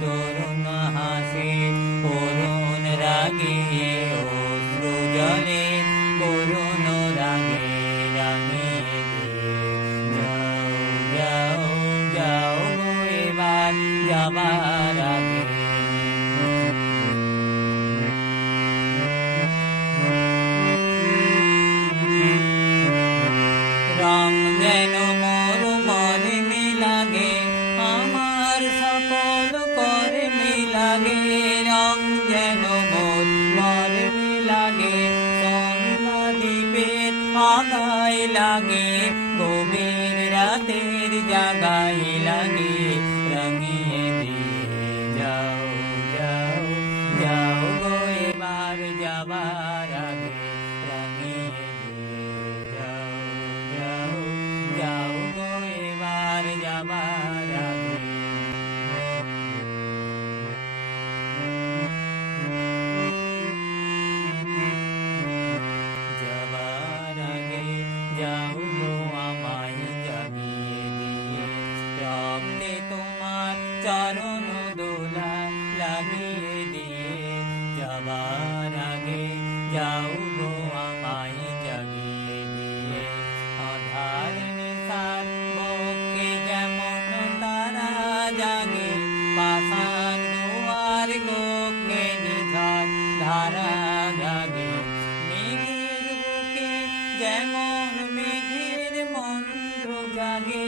তরুণ হাসি করুণ রাগে অশ্রু জলে করুণ রাগে রাঙিয়ে যাও যাও যাও গো এবার যাবার আগে। রং যেন মোর মনে মিলাগে আমার সকল করে মিলাগে, রং যেন মোর মনে মিলাগে সন্ধ্যা দ্বীপের আগায় লাগে, গভীর রাতের জাগায় লাগে রাঙিয়ে দিয়ে যাও যাও যাও গো এবার যাবার আগে রাঙিয়ে দিয়ে যাও যাও যাও গো এবার যাবার আগে। যাবার আগে যাও গো আমায় জাগিয়ে দিয়ে, রক্তে তোমার চরণ দোলা লাগিয়ে দিয়ে, যাবার আগে যাও গো আমায় জাগিয়ে দিয়ে, আধার নিশার বুকে যেমন তারা জাগে, পাষাণ দুয়ার গোকে নিঝার ধারা জাগে, মেঘের বুকে যেমন মেঘের মন্ত্র জাগে,